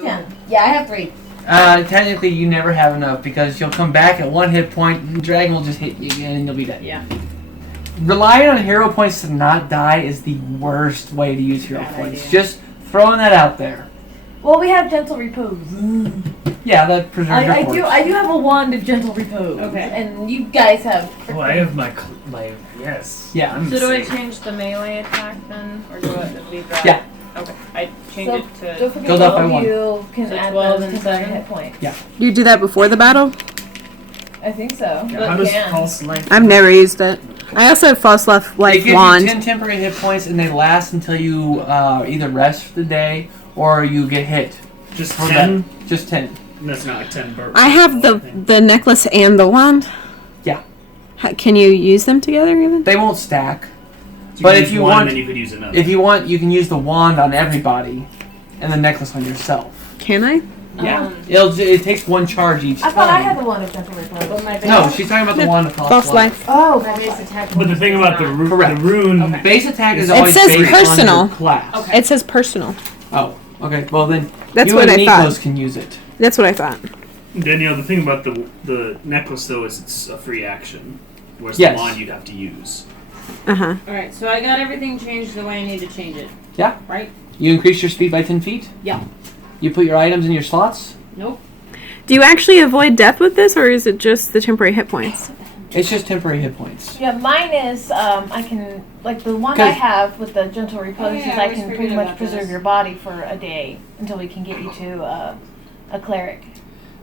10. Yeah, I have 3. Technically, you never have enough because you'll come back at 1 hit point and the dragon will just hit you again and you'll be dead. Yeah. Relying on hero points to not die is the worst way to use hero points. Idea. Just throwing that out there. Well, we have gentle repose. Yeah, that preserves your points. I do have a wand of gentle repose. Okay. And you guys have. Oh, I have my yes. Yeah. So do I change the melee attack then, or do I leave that? Yeah. Okay. I change it to. Don't forget Goes up by all of 1. you can So add 12 those and to 9 7? hit points. Yeah. You do that before the battle? I think so. Yeah, how does false life? I've never used it. I also have false life It gives wand. you 10 temporary hit points and they last until you either rest for the day or you get hit. Just For 10? that. Just 10. That's not like 10 burps. I have the necklace and the wand. Yeah. Can you use them together even? They won't stack. You But can if use you one, want- then you could use another. If you want, you can use the wand on everybody and the necklace on yourself. Can I? Yeah. It takes 1 charge each I time. thought I had the wand of gentle repose. But my base, No, she's talking about the wand of False life. Oh, my base attack. But the thing about the Correct. rune, Okay. Base attack is It always says based personal. on your class. Okay. It says personal. Oh, okay. Well then, That's you what and I thought. Nikos can use it. That's what I thought. Danielle, the thing about the necklace though is it's a free action, whereas Yes. the wand you'd have to use. Uh-huh. Alright, so I got everything changed the way I need to change it. Yeah. Right? You increase your speed by 10 feet. Yeah. You put your items in your slots. Nope. Do you actually avoid death with this, or is it just the temporary hit points? It's just temporary hit points. Yeah, mine is, I can, like the one I 'Cause- have with the gentle repose yeah, is I I always can forget pretty much about preserve this. your body for a day until we can get you to a cleric.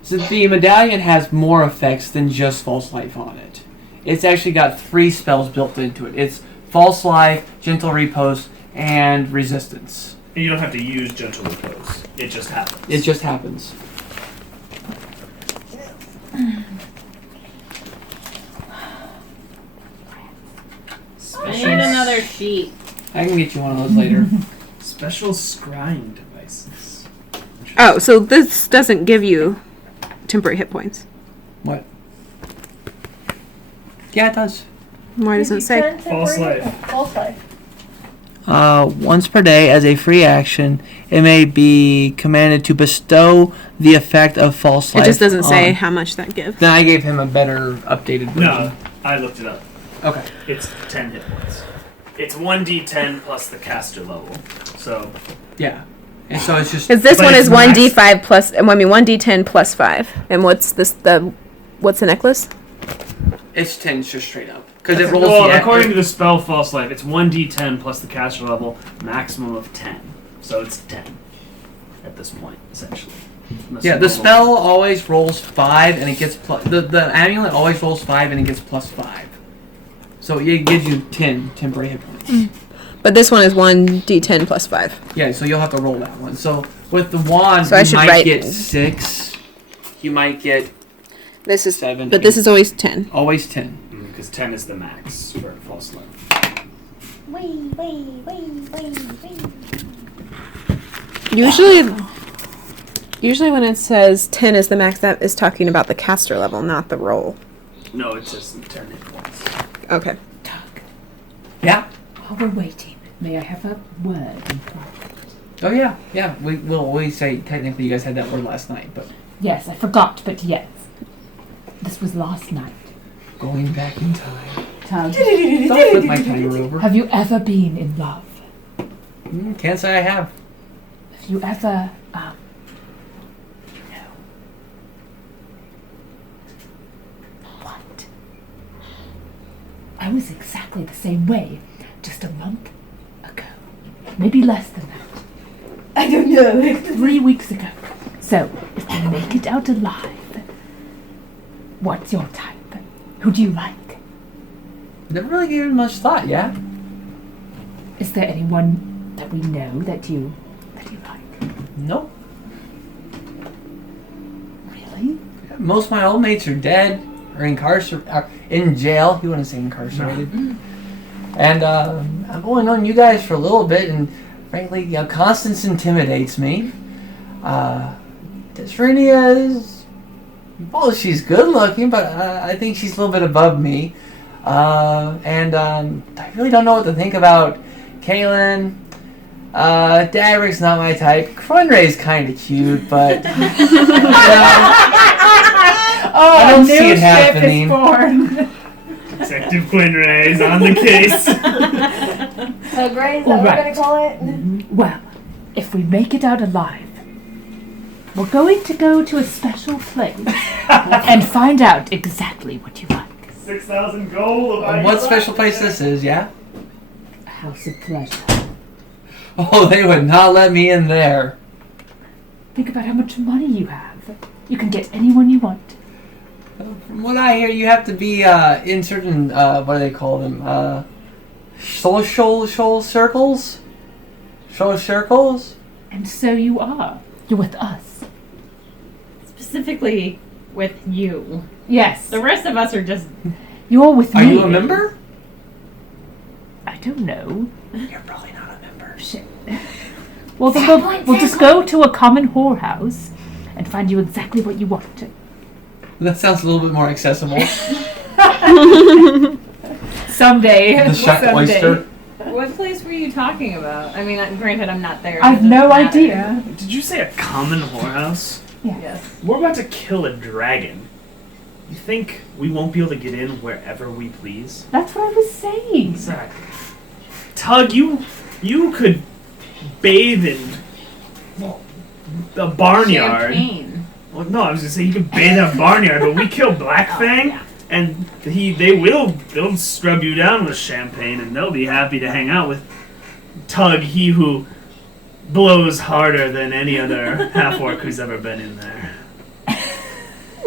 So the medallion has more effects than just false life on it. It's actually got 3 spells built into it. It's false life, gentle repose, and resistance. And you don't have to use gentle repose. It just happens. It just happens. I need another sheet. I can get you one of those later. Special scrying devices. Oh, so this doesn't give you temporary hit points. What? Yeah, it does. Why does it say? False life. False life. Once per day, as a free action, it may be commanded to bestow the effect of false life. It just doesn't say on- how much that gives. Then I gave him a better updated version. No, I looked it up. Okay. It's 10 hit points. It's 1d10 plus the caster level. So Yeah. And so it's just. Because this But one it's is max- 1d5 plus, I mean 1d10 plus 5. And what's this? What's the necklace? It's 10 just straight up. Because it rolls well, the according to the spell false life, it's 1d10 plus the caster level, maximum of 10. So it's 10 at this point, essentially. Unless Yeah, you the roll- spell always rolls 5 and it gets plus. The amulet always rolls 5 and it gets plus 5. So it gives you 10 temporary hit points. But this one is 1d10 plus 5. Yeah, so you'll have to roll that one. So with the wand, So I you should might write- get 6. You might get This is 7. But this is always 10. always 10. Because 10 is the max for false life. Usually when it says 10 is the max, that is talking about the caster level, not the roll. No, it's just 10 hit points. Okay. Doug, Yeah. while we're waiting, may I have a word in private? Oh yeah, yeah. We'll always say technically you guys had that word last night, but Yes, I forgot, but yes. This was last night. going back in time. Doug, Don't flip my timer over. have you ever been in love? Can't say I have. Have you ever, no. What? I was exactly the same way just a month ago. Maybe less than that. I don't know. 3 weeks ago. So, if you make it out alive, what's your type? Who do you like? Never really gave it much thought. Yeah. Is there anyone that we know that you like? Nope. Really? Most of my old mates are dead or in jail. You want to say incarcerated? And I've only known you guys for a little bit, and frankly, Constance intimidates me. Desrenia is, well, she's good looking, but I think she's a little bit above me. And I really don't know what to think about Kaylin. Davric's not my type. Croinray's kind of cute, but Oh, I don't a new see it ship happening. is born. Detective Quinray is on the case. So Gray, is that All what we're right. gonna call it? Well, if we make it out alive, we're going to go to a special place and find out exactly what you like. 6,000 gold. what special place this is, yeah? A house of pleasure. Oh, they would not let me in there. Think about how much money you have. You can get anyone you want. From what I hear, you have to be in certain, what do they call them? Social circles? Social circles? And so you are. You're with us. Specifically with you. Yes. The rest of us are just. You're with Are me. you a member? I don't know. You're probably not a member. Shit. Well, then we'll just go to a common whorehouse and find you exactly what you want. That sounds a little bit more accessible. Someday. The shuck Someday. oyster. What place were you talking about? I mean, granted, I'm not there. I've so it no doesn't matter. idea. Did you say a common whorehouse? Yes. We're about to kill a dragon. You think we won't be able to get in wherever we please? That's what I was saying. Exactly. Tug, you could bathe in the barnyard. Champagne. Well, no, I was gonna say you could bathe in a barnyard, but we killed Black Fang, yeah. and they'll scrub you down with champagne, and they'll be happy to hang out with Tug, he who blows harder than any other half orc who's ever been in there.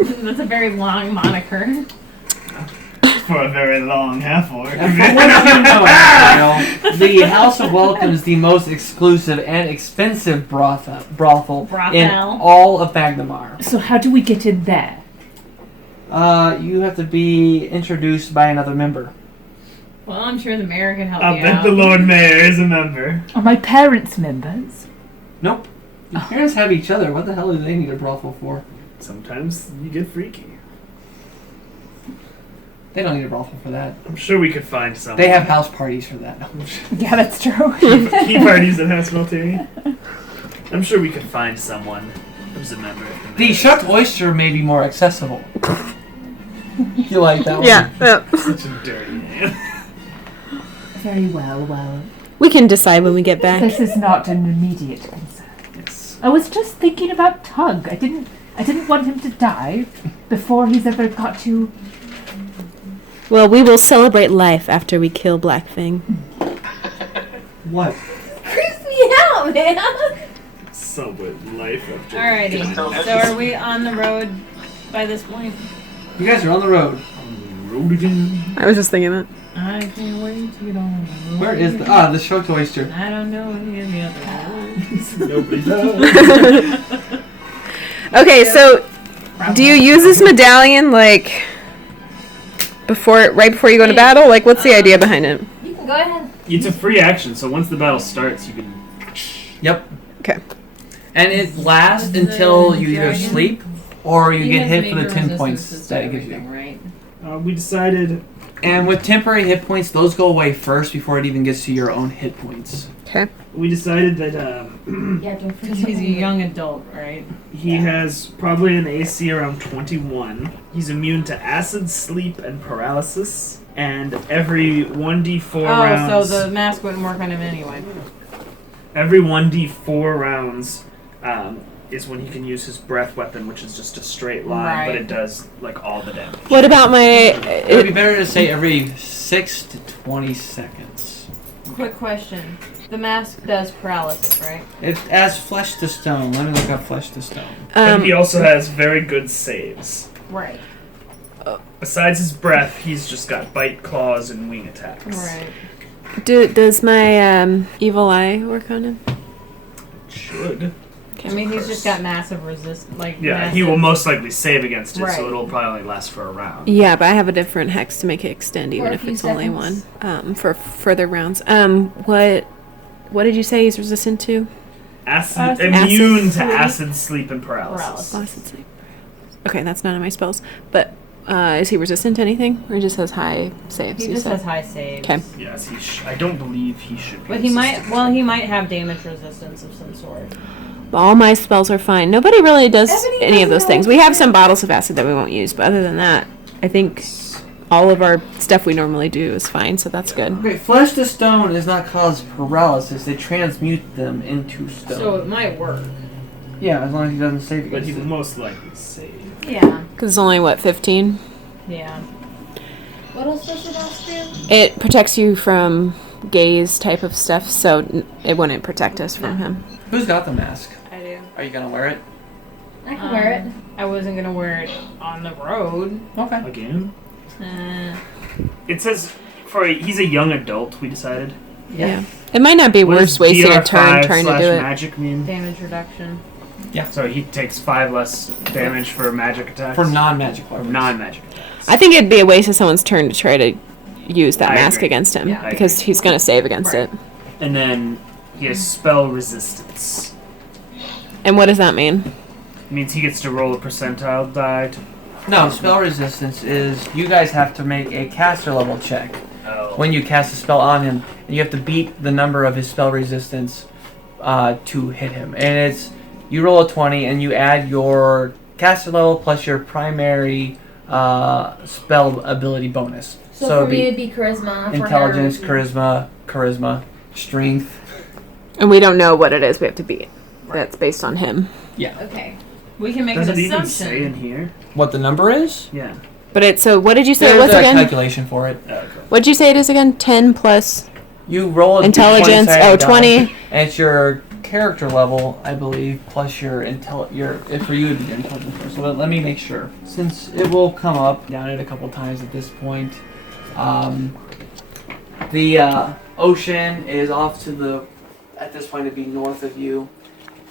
That's a very long moniker. For a very long half orc. And from what you know, the House of Welcome is the most exclusive and expensive brothel in all of Magnemar. So how do we get in there? You have to be introduced by another member. Well, I'm sure the mayor can help I you bet out. the Lord Mayor is a member. Are my parents members? Nope. Your parents have each other. What the hell do they need a brothel for? Sometimes you get freaky. They don't need a brothel for that. I'm sure we could find someone. They have house parties for that. Yeah, that's true. key parties at House Meltiri. I'm sure we could find someone who's a member. Of The shucked oyster may be more accessible. You like that one? Yeah. Such a dirty name. Very well. We can decide when we get back. This is not an immediate concern. Yes. I was just thinking about Tug. I didn't want him to die before he's ever got to. Well, we will celebrate life after we kill Black Fang. What? Creeps me out, man. Celebrate life after. Alrighty. So are we on the road by this point? You guys are on the road. On the road again. I was just thinking that. I can't wait to get on the road. Where is the shucked oyster? I don't know any of the other roads. Nobody knows. Okay, so do you use this medallion like right before you go to battle? Like, what's the idea behind it? You can go ahead. It's a free action, so once the battle starts, you can. Yep. Okay. And it lasts What's until the you either dragon? sleep or you He get has hit for the major 10 resistance points to that it gives everything, you. right? We decided. And with temporary hit points, those go away first before it even gets to your own hit points. Okay. We decided that Yeah, don't Because forget. he's a young adult, right? he has probably an AC around 21. He's immune to acid, sleep, and paralysis. And every 1d4 rounds. Oh, so the mask wouldn't work on him anyway. Every 1d4 rounds is when he can use his breath weapon, which is just a straight line, but Right. it does like all the damage. What about my? It would be better to say every 6 to 20 seconds. Quick question. The mask does paralysis, right? It adds flesh to stone. Let me look up flesh to stone. And he also has very good saves. Right. Besides his breath, he's just got bite, claws, and wing attacks. Right. Does my evil eye work on him? Should. I mean, he's just got massive Yeah, massive... he will most likely save against it, Right. so it'll probably only last for a round. Yeah, but I have a different hex to make it extend, even For a if few it's only seconds. one. For further rounds. What did you say he's resistant to? Acid, Acid immune to sleep. acid, sleep, and paralysis. Acid sleep. Okay, that's none of my spells. But Is he resistant to anything, or he just has high saves? He you just said? has high saves. Okay. Yes, I don't believe he should be. But he might. resistant. Well, he might have damage resistance of some sort. All my spells are fine. Nobody really does Ebony any of those doesn't things. know We have some bottles of acid that we won't use, but other than that, I think all of our stuff we normally do is fine, so that's good. Okay, flesh to stone does not cause paralysis. They transmute them into stone. So it might work. Yeah, as long as he doesn't save But he against will it. most likely save. Yeah. Because it's only, 15? Yeah. What else does it else do? It protects you from gaze type of stuff, so it wouldn't protect us from him. Who's got the mask? I do. Are you gonna wear it? I can wear it. I wasn't gonna wear it on the road. Okay. Again? Uh, It says he's a young adult, we decided. Yeah. It might not be What worth does wasting a DR5 turn trying to do it. magic mean? damage reduction. So he takes 5 less damage for magic attacks? For non-magic Or weapons. non-magic attacks. I think it'd be a waste of someone's turn to try to use that I mask agree. against him, Yeah. because he's going to save against Right. it. And then he has spell resistance. And what does that mean? It means he gets to roll a percentile die to... No, spell resistance is you guys have to make a caster level check Oh. when you cast a spell on him, and you have to beat the number of his spell resistance to hit him. And it's you roll a 20 and you add your caster level plus your primary spell ability bonus. So, it'd for me, it'd be charisma. For intelligence, her, it would charisma, strength. And we don't know what it is we have to beat. That's based on him. Okay. We can make Does an it even say in assumption. here? What the number is? Yeah. But so what did you say it There's was a again? calculation for it. Okay. What did you say it is again? 10 plus You roll a intelligence. 20 die, 20. and it's your character level, I believe, plus your for you it'd be your intelligence first. So let me make sure, since it will come up down it a couple times at this point. The ocean is off to the, at this point it'd be north of you.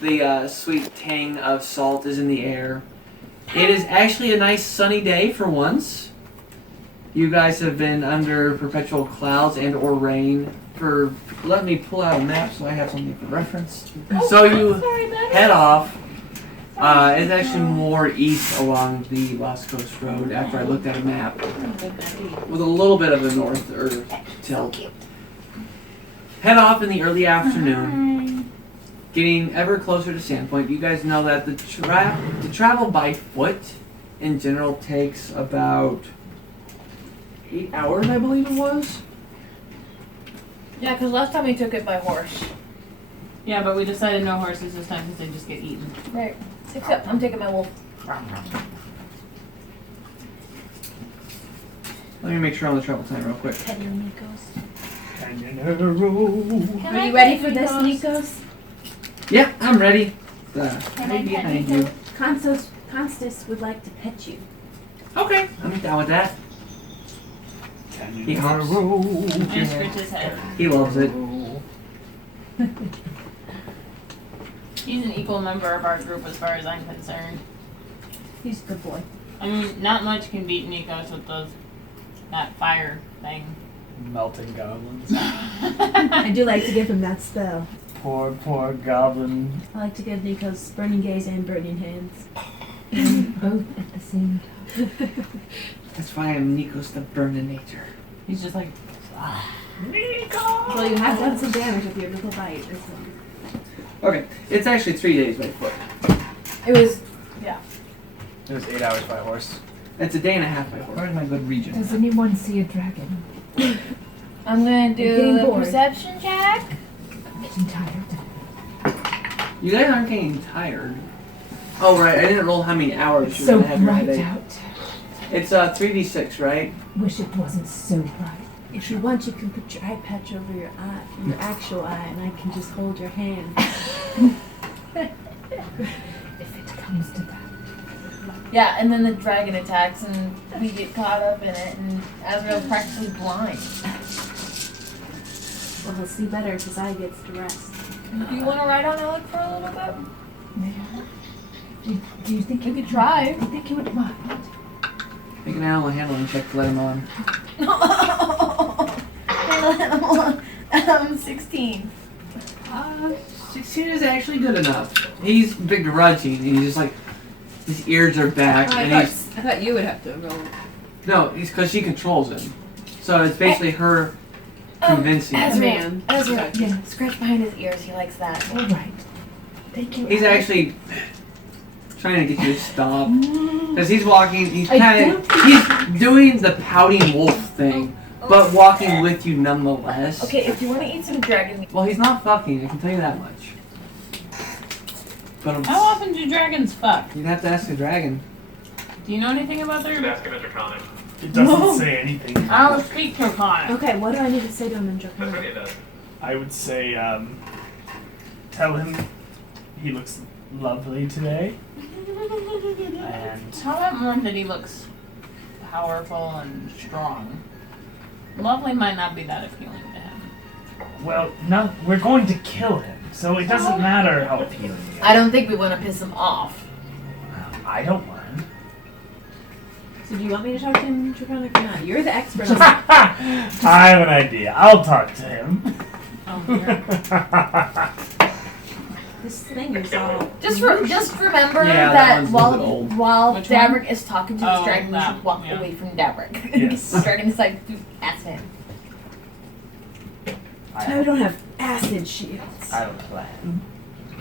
The sweet tang of salt is in the air. It is actually a nice sunny day for once. You guys have been under perpetual clouds and or rain for, let me pull out a map so I have something for reference. So you head off. It's actually more east along the West Coast Road after I looked at a map with a little bit of a north or tilt. Head off in the early afternoon, getting ever closer to Sandpoint. You guys know that the travel by foot in general takes about 8 hours, I believe it was. Yeah, because last time we took it by horse. Yeah, but we decided no horses this time because they just get eaten. Right. Except I'm taking my wolf. Let me make sure on the travel time real quick. Are Are you ready for this, Nikos? Yeah, I'm ready. Can I Right pet behind Nico? you. Constance would like to pet you. Okay, I'm down with that. He hops. And scratch his head. He loves it. He's an equal member of our group as far as I'm concerned. He's a good boy. I mean, not much can beat Nikos with that fire thing. Melting goblins. I do like to give him that spell. Poor goblin. I like to give Nikos burning gaze and burning hands. Both at the same time. That's why I'm Nikos the Burninator. He's just like, Well, you have done some damage with your little bite. Okay, it's actually 3 days by foot. It was. It was 8 hours by horse. It's a day and a half by horse. Where's my good region? Does anyone see a dragon? I'm gonna do getting a bored. perception check. I'm getting tired. You guys aren't getting tired. Oh right, I didn't roll how many hours It's you're so gonna have during the bright day. out. It's 3d6, right? Wish it wasn't so bright. If you want, you can put your eye patch over your eye, your actual eye, and I can just hold your hand. If it comes to that. Yeah, and then the dragon attacks and we get caught up in it, and Azrael's practically blind. Well, he'll see better if his eye gets to rest. Do you want to ride on Alec for a little bit? Yeah. Do you think You you could try. I think you would mind? Make an animal handling check to let him on. 16. 16 is actually good enough. He's begrudging. He's just like, His ears are back, I and thought you would have to roll. no, he's because she controls him. So it's basically her convincing him. Man. Ezra, Yeah. scratch behind his ears. He likes that. All right. Thank you. He's Alec. actually trying to get you to stop. Because he's walking, he's I kind of, he's doing the pouting wolf thing, but walking with you nonetheless. Okay, if you want to eat some dragon meat. Well, he's not fucking, I can tell you that much. But How often do dragons fuck? you'd have to ask a dragon. Do you know anything about their... It doesn't say anything. I'll speak to Connor. Okay, what do I need to say to him in Draconic? I would say, tell him he looks lovely today. And Tell him more that he looks powerful and strong. Lovely might not be that appealing to him. well, no, we're going to kill him, so it doesn't matter how appealing he is. I don't think we want to piss him off. I don't mind. So do you want me to talk to him in Draconic or not? You're the expert on I have an idea. I'll talk to him. Oh, dear. this thing is all. Just remember Yeah, that that one's a little bit old. while Which one? Davrick is talking to this Oh, dragon, we that, should walk yeah. away from Davrick. Yes. The dragon decides to ask him. I don't have acid shields. I have a plan.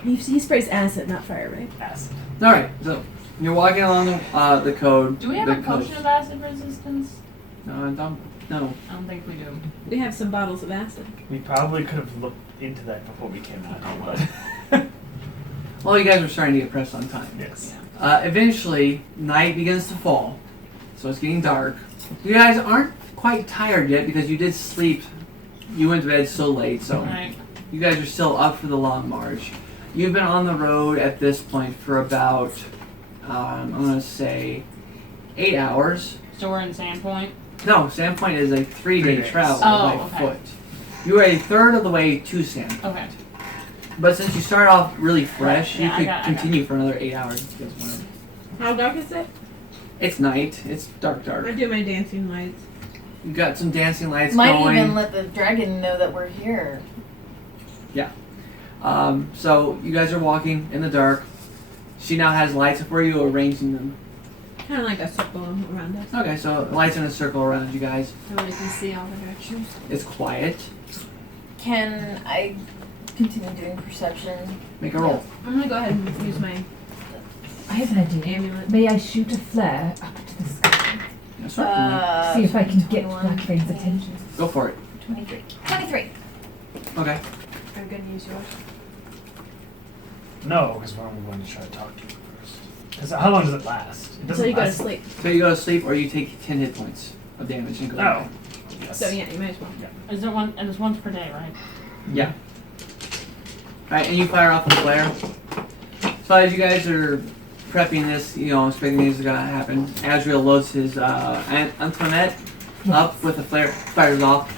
He sprays acid, not fire, right? Acid. Alright, so you're walking along the code. Do we have the a potion of acid resistance? No, I don't. No. I don't think we do. We have some bottles of acid. We probably could have looked into that before we came out here, but Well, you guys are starting to get pressed on time. yes. Eventually, night begins to fall, so it's getting dark. You guys aren't quite tired yet because you did sleep. You went to bed so late, so Right. you guys are still up for the long march. You've been on the road at this point for about, I'm going to say, 8 hours. So we're in Sandpoint? No, Sandpoint is a 3-day 3 days. travel Oh, by okay. foot. You are a third of the way to Sandpoint. Okay. But since you start off really fresh, Yeah, I you got could continue for another 8 hours if you guys want to. How dark is it? It's night. It's dark. I do my dancing lights. You got some dancing lights Might going. even let the dragon know that we're here. So you guys are walking in the dark. She now has lights. Where are you arranging them? Kind of like a circle around us. Okay, so lights in a circle around you guys. So we can see all the directions. It's quiet. Can I continue doing perception? Make a roll. I'm gonna go ahead and use my I have an idea. amulet. May I shoot a flare up to the sky? Yeah, certainly. See if I can get 21, Black Fang's attention. Go for it. 23. 23. Okay. I'm gonna use yours. No, because we're only going to try to talk to you first. Because how long does it last? It Until you go to last- sleep. So you go to sleep, or you take 10 hit points of damage and go to Oh. bed. Yes. So yeah, you might as well. Is there one? And it's once per day, right? Yeah. Alright, and you fire off the flare. So as you guys are prepping this, expecting things are gonna happen, Azrael loads his Antoinette up with a flare, fires off,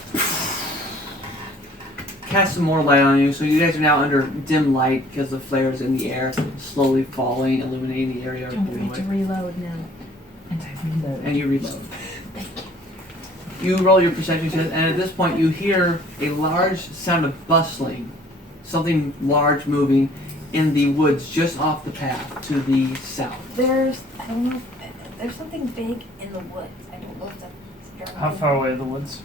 casts some more light on you. So you guys are now under dim light because the flare is in the air, slowly falling, illuminating the area. Don't forget to reload now. And I reload. And you reload. Thank you. You roll your perception test, and at this point you hear a large sound of bustling, something large moving in the woods just off the path to the south. There's something big in the woods. I don't know if that's dragon. How far away are the woods?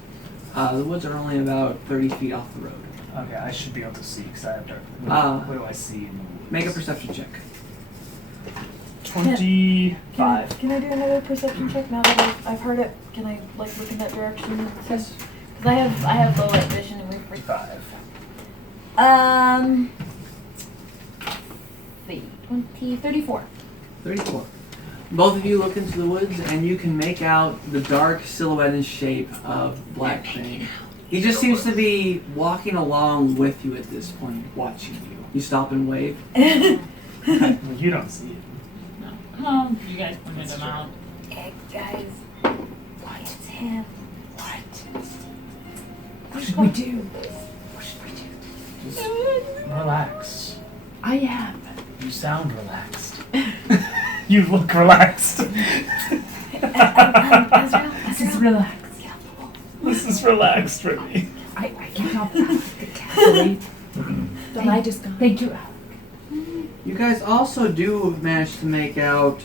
The woods are only about 30 feet off the road. Okay, I should be able to see because I have dark. What do I see in the woods? Make a perception check. 25. Can I do another perception check now that I've heard it? Can I look in that direction? Yes. Because I have low light vision and refresh. 5. 34. 34. Both of you look into the woods, and you can make out the dark silhouette and shape of Black Fang. He just seems to be walking along with you at this point, watching you. You stop and wave. Well, you don't see it. No. Well, you guys pointed them out. Hey guys, it's him. What should we do? Just relax. I am. You sound relaxed. You look relaxed. Ezra, This is relaxed. This is relaxed for me. I cannot ask it carefully. The light is gone. Thank you, Alec. You guys also do manage to make out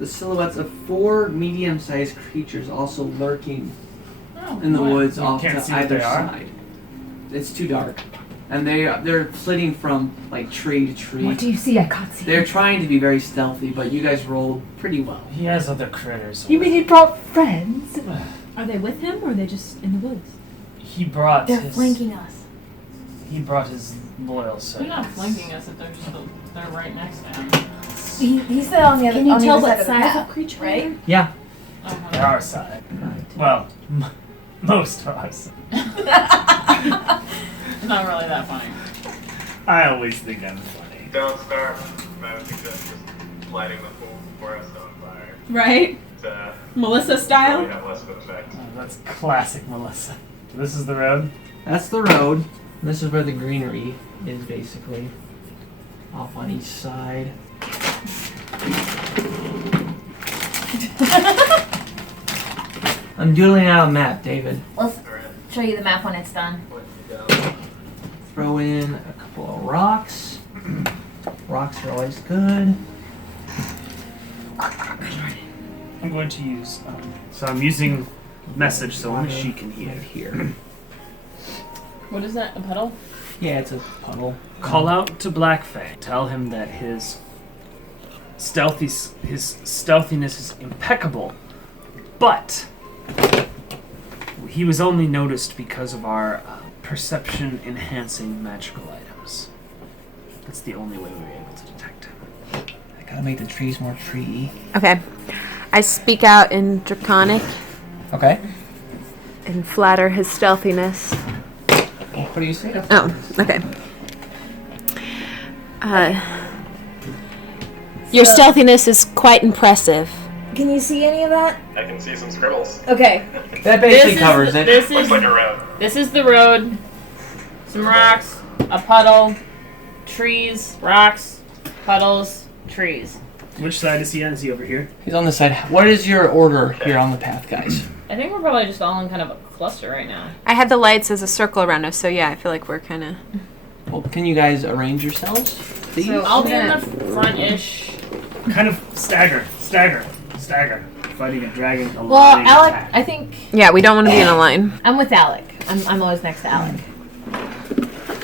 the silhouettes of 4 medium-sized creatures also lurking in the woods You off can't to see what either they are? side. It's too dark. And they're flitting from like tree to tree. What do you see? I can't see. They're trying to be very stealthy, but you guys rolled pretty well. He has other critters. You mean he brought friends? Are they with him or are they just in the woods? He brought They're his... flanking us. He brought his loyal servants. They're not flanking us if they're right next to him. He said on the other Can you on the tell other what side of the size map, of creature right? they are? Yeah. They're our side. Well, most of us. Not really that funny. I always think I'm funny. Don't start. I would suggest just lighting the forest on fire. Right? To Melissa style? probably have less of an effect. Oh, that's classic Melissa. This is the road. That's the road. This is where the greenery is, basically. Off on each side. I'm doodling out a map, David. Let's show you the map when it's done. Throw in a couple of rocks. Rocks are always good. I'm going to use. So I'm using message so only she can hear. Right here. What is that? A puddle? Yeah, it's a puddle. Call out to Black Fang. Tell him that his stealthiness is impeccable, but he was only noticed because of our perception-enhancing magical items. That's the only way we were able to detect him. I gotta make the trees more treey. Okay. I speak out in Draconic Okay. and flatter his stealthiness. What do you say? Oh, okay. Your stealthiness is quite impressive. Can you see any of that? I can see some scribbles. Okay. That basically covers it. This Looks is like a road. this is the road. Some rocks, a puddle, trees, rocks, puddles, trees. Which side is he on? Is he over here? He's on the side. What is your order here on the path, guys? I think we're probably just all in kind of a cluster right now. I had the lights as a circle around us, so yeah, I feel like we're kind of... Well, can you guys arrange yourselves, please? So- I'll be in the front-ish. Kind of stagger, fighting a dragon. Well, Alec, I think Yeah, we don't want to be in a line. I'm with Alec. I'm always next to Alec.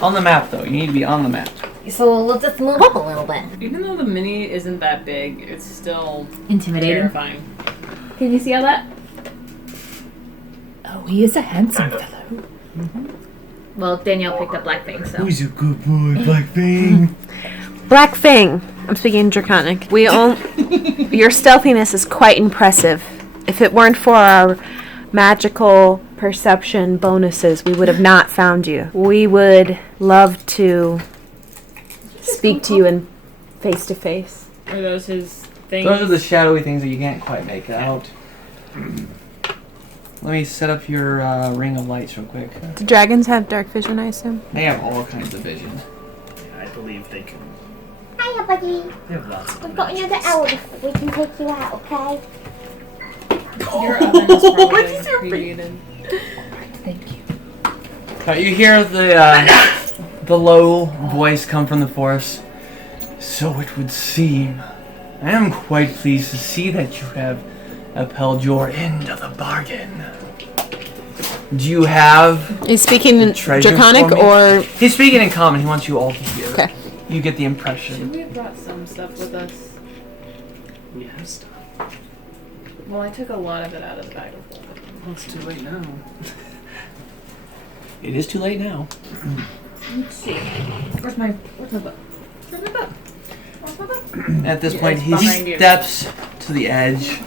On the map, though. You need to be on the map. So let's just move up a little bit. Even though the mini isn't that big, it's still Intimidating. terrifying. Can you see all that? Oh, he is a handsome fellow. Well, Danielle picked up Black Fang, so. Who's a good boy, Black Fang? Black Fang. I'm speaking in Draconic. Your stealthiness is quite impressive. If it weren't for our magical perception bonuses, we would have not found you. We would love to speak to you in face to face. Are those his things? Those are the shadowy things that you can't quite make out. Let me set up your ring of lights real quick. Do dragons have dark vision, I assume? They have all kinds of vision. I believe they can. Hiya, buddy. They have lots of We've got magic. another hour before we can take you out, okay? Your oven is probably preheated. Thank you. You hear the low voice come from the forest. So it would seem. I am quite pleased to see that you have upheld your end of the bargain. Do you have... He's speaking in treasure Draconic for me? or... He's speaking in common. He wants you all to hear. Okay. You get the impression. We have brought some stuff with us. We have stuff. Well, I took a lot of it out of the bag of holding. Well, it's too late now. It is too late now. Let's see. Where's my book? Where's my book? Where's my book? At this point, it's he behind you. steps to the edge.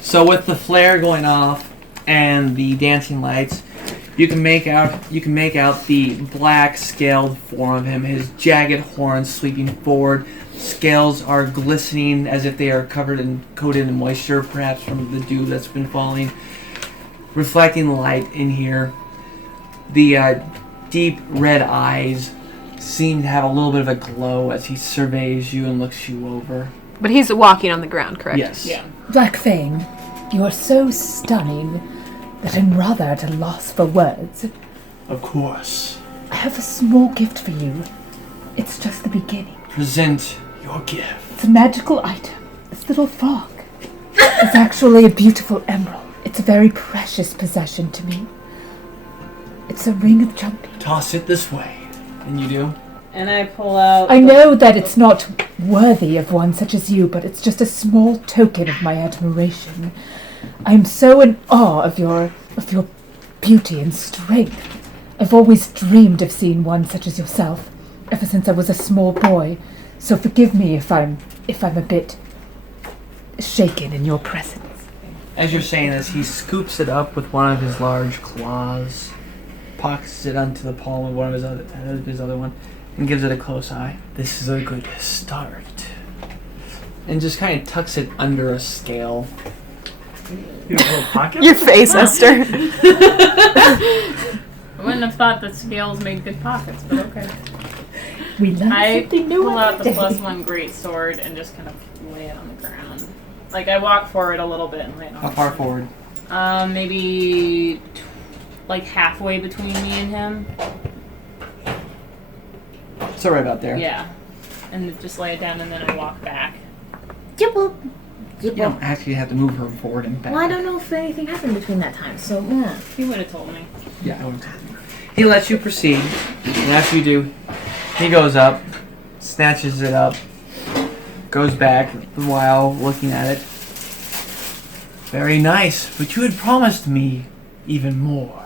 So with the flare going off and the dancing lights, you can make out the black scaled form of him, his jagged horns sweeping forward. Scales are glistening as if they are coated in moisture, perhaps from the dew that's been falling, reflecting the light in here. The deep red eyes seem to have a little bit of a glow as he surveys you and looks you over. But he's walking on the ground, correct? Yes. Yeah. Black Fang, you are so stunning that I'm rather at a loss for words. Of course. I have a small gift for you. It's just the beginning. Present Your gift. It's a magical item. This little frog is actually a beautiful emerald. It's a very precious possession to me. It's a ring of jumping. Toss it this way. And you do? And I pull out. I know that it's not worthy of one such as you, but it's just a small token of my admiration. I am so in awe of your beauty and strength. I've always dreamed of seeing one such as yourself, ever since I was a small boy. So forgive me if I'm a bit shaken in your presence. As you're saying this, he scoops it up with one of his large claws, pockets it onto the palm of one of his other one, and gives it a close eye. This is a good start. And just kind of tucks it under a scale. You have a little pocket? Your face, Esther. I wouldn't have thought that scales made good pockets, but okay. We learn I something new pull out every the day. +1 great sword and just kind of lay it on the ground. Like I walk forward a little bit and lay it on. How far forward? Maybe like halfway between me and him. So right about there. Yeah, and just lay it down and then I walk back. Jibble. You don't actually have to move her forward and back. Well, I don't know if anything happened between that time, so yeah. He would have told me. Yeah, I would tell you. He lets you proceed, and after you do, he goes up, snatches it up, goes back while looking at it. Very nice, but you had promised me even more.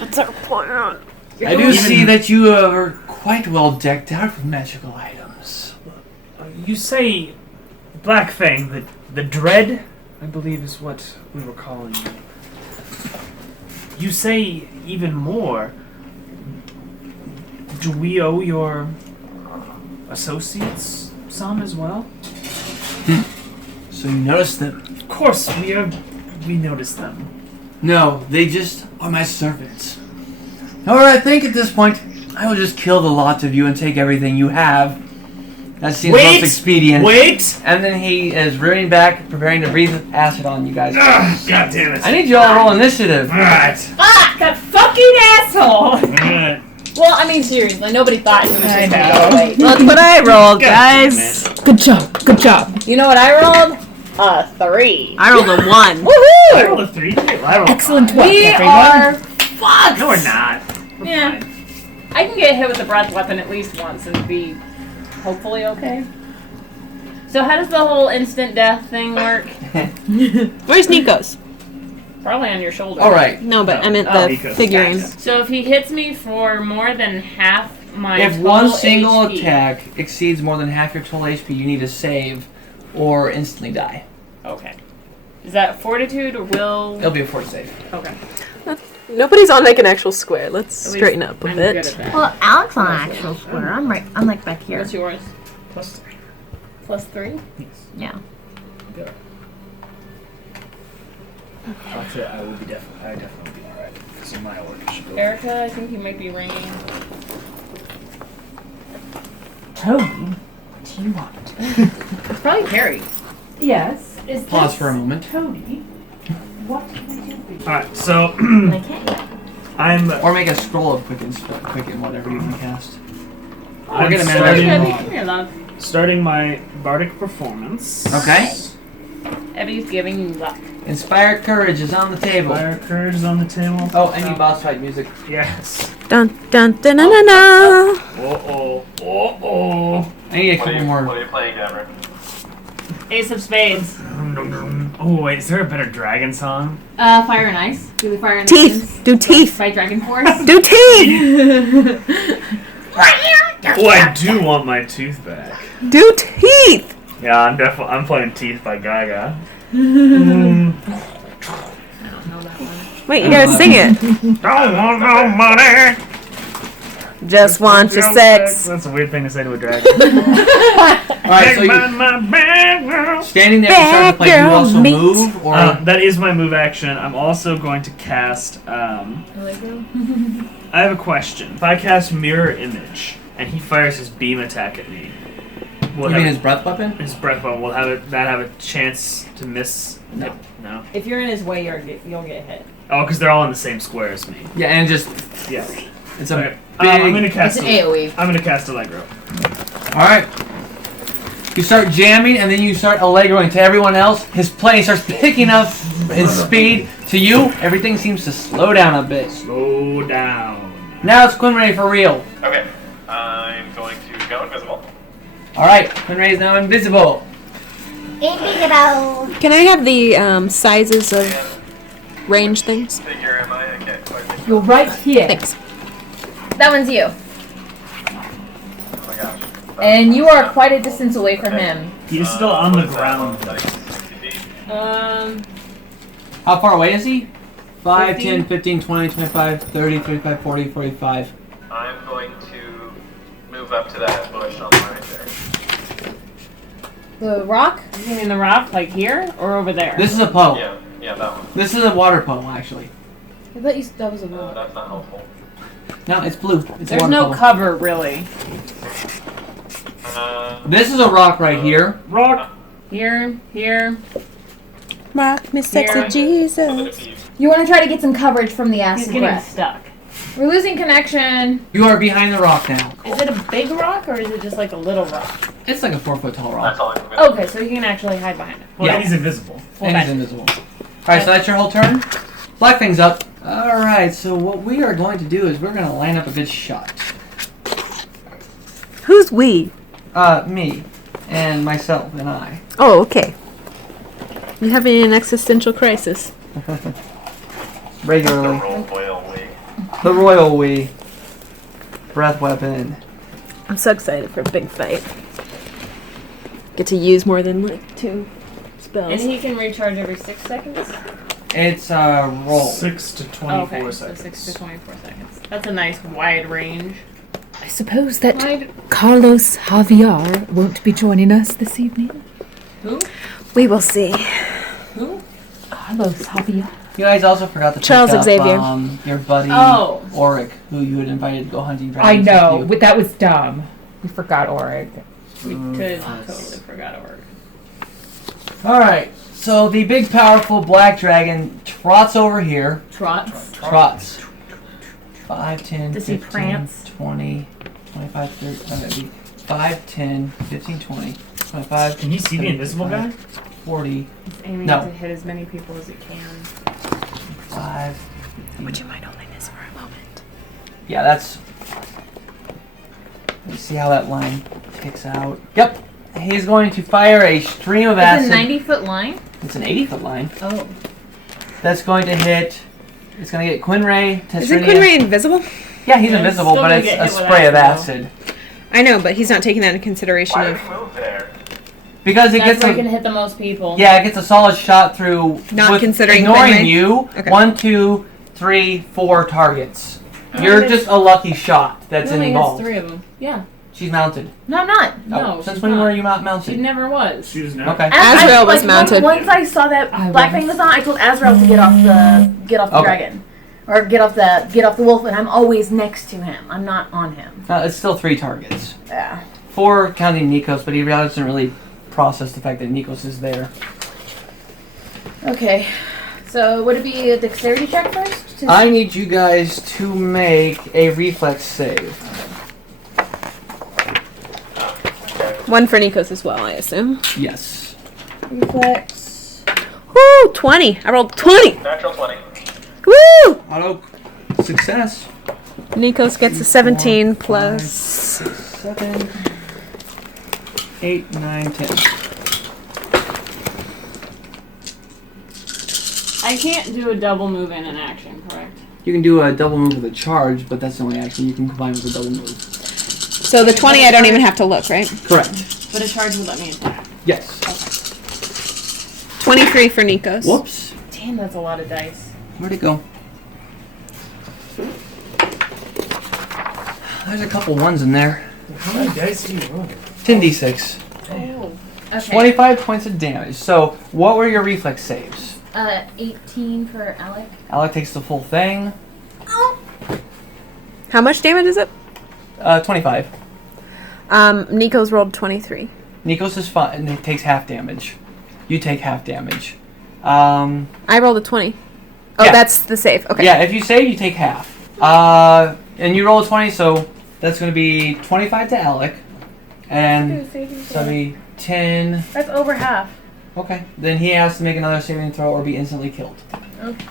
What's our plan? I do see that you are quite well decked out with magical items. You say Black Fang, the Dread, I believe is what we were calling you. You say even more. Do we owe your associates some as well? So you noticed them? Of course, we noticed them. No, they just are my servants. However, I think at this point, I will just kill the lot of you and take everything you have. That seems most expedient. Wait! And then he is rearing back, preparing to breathe acid on you guys. God damn it. I need you all to roll initiative. Alright. Fuck! That fucking asshole! Alright. Well, I mean, seriously, nobody thought he was just gonna go away. Look what I rolled, God guys. damn it. Good job. Good job. You know what I rolled? A 3. I rolled a 1. I rolled a 3. I rolled Excellent 5. work, We everyone. are fucked! No, we're not. We're Yeah. fine. I can get hit with a breath weapon at least once and be hopefully okay. So how does the whole instant death thing work? Where's Nico's? Probably on your shoulder. All right. No, but I meant Oh, the Nico's. figurine. Gotcha. So if he hits me for more than half my If total one single HP, attack exceeds more than half your total HP, you need to save or instantly die. Okay. Is that fortitude or will? It'll be a fort save. Okay. Nobody's on like an actual square. Let's At least straighten up a I'm bit. good at that. Well, Alex on actual square. I'm like back here. What's yours? +3. +3? Yeah. Actually, I would definitely be alright. So my order should go. Erica, I think you might be ringing. Tony, what do you want? It's probably Carrie. Yes. Is Pause this for a moment. Tony? What can I do for you? Alright, so I can't. I'm Or make a scroll of quicken whatever you can cast. I'm gonna starting, manage Come here, love. starting my bardic performance. Okay. Abby's giving you luck. Inspired courage is on the table. Fire courage is on the table. Oh, and you boss fight music. Yes. Dun dun dun dun dun dun. Oh. I need a couple What more. are you playing, Cameron? Ace of Spades. Oh wait, is there a better dragon song? Fire and Ice. Do we Fire and Teeth. Do teeth. By Dragon Force. Do teeth. Oh, I do want my tooth back. Do teeth. Yeah, I'm playing Teeth by Gaga. Wait, you gotta sing it. Don't want no money. Just want your sex. That's a weird thing to say to a dragon. Alright, so you my bag girl. standing there and starting to play, do you Bad also girl meat. move? Or That is my move action. I'm also going to cast. I have a question. If I cast Mirror Image and he fires his beam attack at me, you mean his breath weapon? his breath weapon will that have a chance to miss? No. No. If you're in his way, you'll get hit. Oh, because they're all in the same square as me. Yeah, and just Yeah. it's a Okay. big. I'm gonna cast. It's an AoE. I'm gonna cast Allegro. Alright. You start jamming, and then you start allegroing to everyone else. His playing starts picking up in speed. To you, everything seems to slow down a bit. Slow down. Now it's Quinray for real. Okay. I'm going to go invisible. Alright, Quinray is now invisible. Invisible. Can I have the sizes of range things? Figure am I? I can't quite think. You're right here. Thanks. That one's you. Oh my gosh. And you are quite a distance away from him. He's still on the ground. Like 60 feet. How far away is he? 5, 50. 10, 15, 20, 25, 30, 35, 40, 45. I'm going to move up to that bush on the right there. The rock? You mean the rock, like here or over there? This is a puddle. Yeah, that one. This is a water puddle, actually. I thought that was a rock. That's not helpful. No, it's blue. It's a There's water no puddle. cover really. This is a rock right here. Rock. Here, here. Rock me sexy Here. Jesus. You want to try to get some coverage from the He's acid getting breath. stuck. We're losing connection. You are behind the rock now. Is it a big rock or is it just like a little rock? It's like a 4-foot tall rock. That's all I'm going to Okay, so you can actually hide behind it. Well, Yeah. and he's invisible. And he's invisible. Alright, so that's your whole turn. Black Fang's up. Alright, so what we are going to do is we're going to line up a good shot. Who's we? Me. And myself and I. Oh, okay. You having an existential crisis. Regularly. roll boil we. The royal we. Breath weapon. I'm so excited for a big fight. Get to use more than like 2 spells. And he can recharge every 6 seconds? It's a roll. 6 to 24 Okay, so seconds. 6 to 24 seconds. That's a nice wide range. I suppose that Wide. Carlos Javier won't be joining us this evening. Who? We will see. Who? Carlos Javier. You guys also forgot to Charles pick up, Xavier. Your buddy Oh. Auric, who you had invited to go hunting I dragons know, with you. but that was dumb. We forgot Orig. We could totally forgot our word. Alright, so the big powerful black dragon trots over here. Trots. Trots. 5, 10, Does he 15, prance? 20, 25, 30, that'd be 5, 10, 15, 20, 25. Can you see the 30, invisible guy? 40, He's aiming No. to hit as many people as he can. 5. Would you mind holding this for a moment? Yeah, that's. Let's see how that line ticks out. Yep. He's going to fire a stream of It's acid. a 90-foot line? It's an 80-foot line. Oh. That's going to hit. It's going to get Quinray, Isn't Tesrinia. Quinray invisible? Yeah, he's Yeah, invisible, still but gonna it's get a hit with spray of acid, acid. I know, but he's not taking that into consideration Why of... did he move there? Because it That's gets where a, he can hit the most people. yeah, it gets a solid shot through. Not with considering ignoring Quinray? you. Okay. 1, 2, 3, 4 targets. You're just a lucky shot that's He only has involved. 3 of them. Yeah. She's mounted. No, I'm not. No, Since she's when not. were you not mounted? She never was. She was now. Okay. Azrael was like, mounted. Once I saw that I Black was. Fang was on, I told Azrael to get off the Okay. dragon, or get off the wolf, and I'm always next to him. I'm not on him. It's still 3 targets. Yeah. 4 counting Nikos, but he doesn't really process the fact that Nikos is there. Okay. So would it be a dexterity check first? I need you guys to make a reflex save. 1 for Nikos as well, I assume. Yes. Reflex. Woo! 20! I rolled 20! Natural 20. Woo! Auto success. Nikos gets a 17 5, plus... 6, 7, 8, 9, 10. I can't do a double move in an action, correct? You can do a double move with a charge, but that's the only action you can combine with a double move. So the 20 I don't even have to look, right? Correct. But a charge would let me attack. Yes. 23 for Nikos. Whoops. Damn, that's a lot of dice. Where'd it go? There's a couple ones in there. How many dice do you roll? 10d6. Oh. Okay. 25 points of damage. So, what were your reflex saves? 18 for Alec. Alec takes the full thing. How much damage is it? 25. Nikos rolled 23. Nikos is fine, and he takes half damage. You take half damage. I rolled a 20. Oh, Yeah. that's the save. Okay. Yeah, if you save, you take half. And you roll a 20, so that's going to be 25 to Alec. And so it'll be 10. That's over half. Okay. Then he has to make another saving throw or be instantly killed. Okay.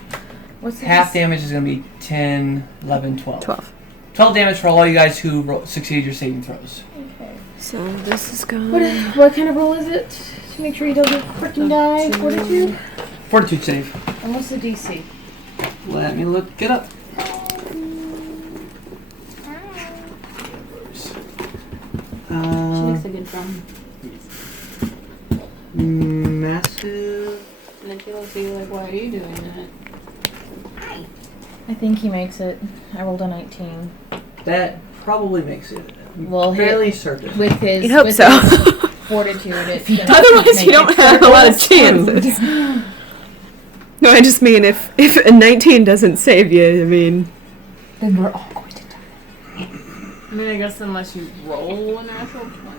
What's the Half damage is going to be 10, 11, 12. 12. 12 damage for all you guys who succeeded your saving throws. Okay. So this is going. What kind of roll is it? To make sure he doesn't freaking die. Fortitude? Fortitude save. And what's the DC? Let me look it up. She makes a good drum. Massive. And then she looks at you like, why are you doing that? I think he makes it. I rolled a 19. That probably makes it. Well, fairly certain. With his, You'd hope with so. his fortitude, it's gonna Otherwise, make you don't it have a lot of critical. chances. No, I just mean if a 19 doesn't save you, I mean. Then we're all going to die. I mean, I guess unless you roll a natural 20.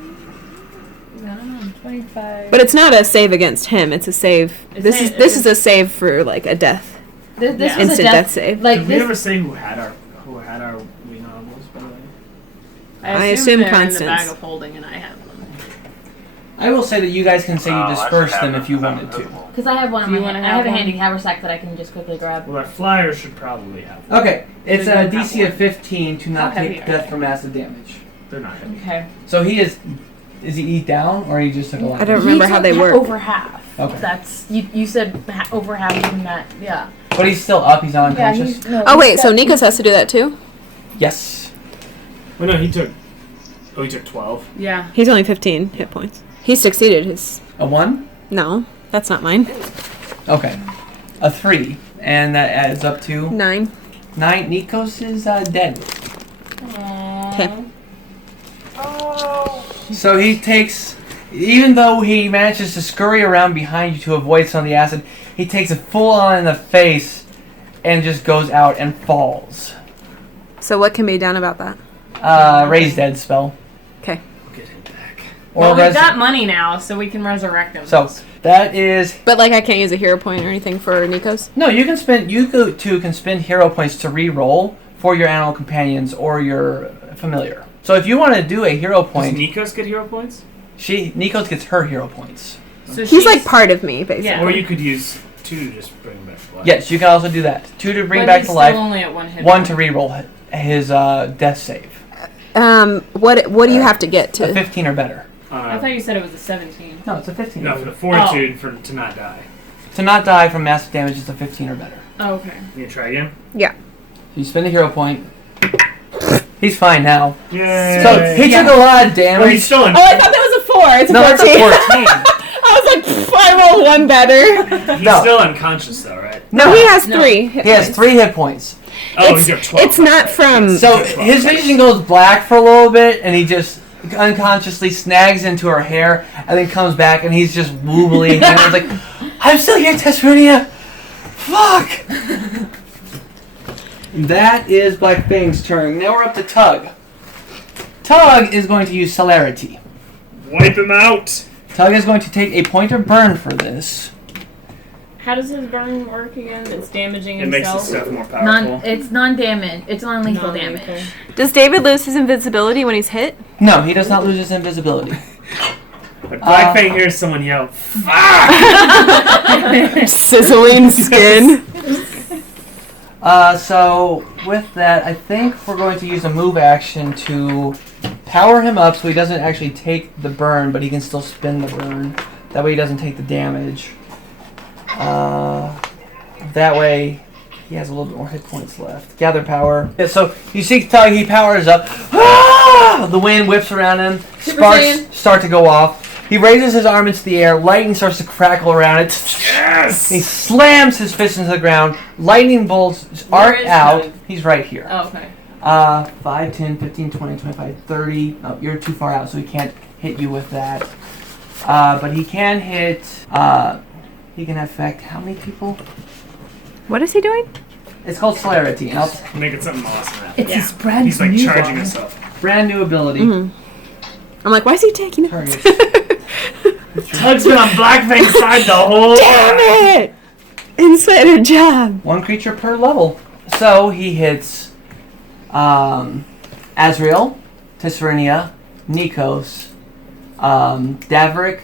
I don't know, 25. But it's not a save against him. It's a save. This is a save for like a death. This Yeah. was Instant a death save. Like Did we this, ever say who had our wing nobles, by the way? I assume they're in the Constance. bag of holding, and I have them. I will say that you guys can say you I disperse should them have if you them wanted to. invisible. because I have one. Do you On my wanna hand. I have have a one? handy haversack that I can just quickly grab. Well, our flyer should probably have them. Okay, it's So a you don't DC have of 15 to not How heavy take are death they? from acid damage. They're not heavy. Okay. So he is he eat down or he just took a lot? I don't remember He how took they work. Over half. Okay. That's you said over half from that. Yeah. But he's still up. He's not Yeah. unconscious. Oh wait, so Nikos has to do that too? Yes. Well, no, he took 12. Yeah. He's only 15 hit points. He succeeded his. A 1. No, that's not mine. Okay. A 3, and that adds up to 9. 9. Nikos is dead. Okay. So he takes, even though he manages to scurry around behind you to avoid some of the acid, he takes it full on in the face and just goes out and falls. So what can be done about that? Raise dead spell. Okay. Get him back. Well, we've res- got money now, so we can resurrect him. So that is But like I can't use a hero point or anything for Nikos? no. You can spend. You two can spend hero points to re-roll for your animal companions or your familiar. So if you want to do a hero Does point, Nikos get hero points? Nikos gets her hero points. So He's she's like part of me, basically. Yeah. Or you could use 2 to just bring him back to life. Yes, you can also do that. 2 to bring but back he's to still life. only at 1 hit. 1 to re-roll his death save. What do you have to get A to? 15 or better. I thought you said it was a 17. No, it's a 15. No, for the fortitude to not die. To not die from massive damage, it's a 15 or better. Oh, okay. You gonna try again? So you spend a hero point. He's fine now. Yay! So he took a lot of Oh, damage. he's still in. Oh, I thought that was a 4. It's a No, that's a 14. 14. I was like, I rolled 1 better. He's No. still unconscious though, right? No, he has No. 3 hit He has points. 3 hit points. Oh, he's got 12. It's not from... So Yeah, 12. his vision goes black for a little bit, and he just unconsciously snags into her hair, and then comes back, and he's just woobly, and he's like, "I'm still here, Tesseria. Fuck." That is Black Fang's turn. Now we're up to Tug. Tug is going to use Celerity. Wipe him out. Tug is going to take a point of burn for this. How does his burn work again? It's damaging It makes the himself. stuff more powerful. It's non-damage. It's non-lethal Non-lethal. damage. Does David lose his invisibility when he's hit? No, he does not lose his invisibility. But Black Fang hears someone yell, Sizzling skin. So with that, I think we're going to use a move action to power him up so he doesn't actually take the burn, but he can still spin the burn. That way he doesn't take the damage. That way he has a little bit more hit points left. Gather power. Yeah, so you see Tug, he powers up. Ah! The wind whips around him. Sparks start to go off. He raises his arm into the air. Lightning starts to crackle around it. "Yes!" He slams his fist into the ground. Lightning bolts arc is out. Tug? He's right here. Oh, okay. 5, 10, 15, 20, 25, 30. Oh, you're too far out, so he can't hit you with that. But he can hit... he can affect how many people? What is he doing? It's called Celerity. And I'll Make it something awesome. It's Yeah. his brand He's like new charging one. himself. brand new ability. Mhm. I'm like, why is he taking it? Target. Tug's been on Black Fang's side the whole time. Damn it! Insider job. 1 creature per level. So he hits Azrael, Tesserinia, Nikos, Daverick,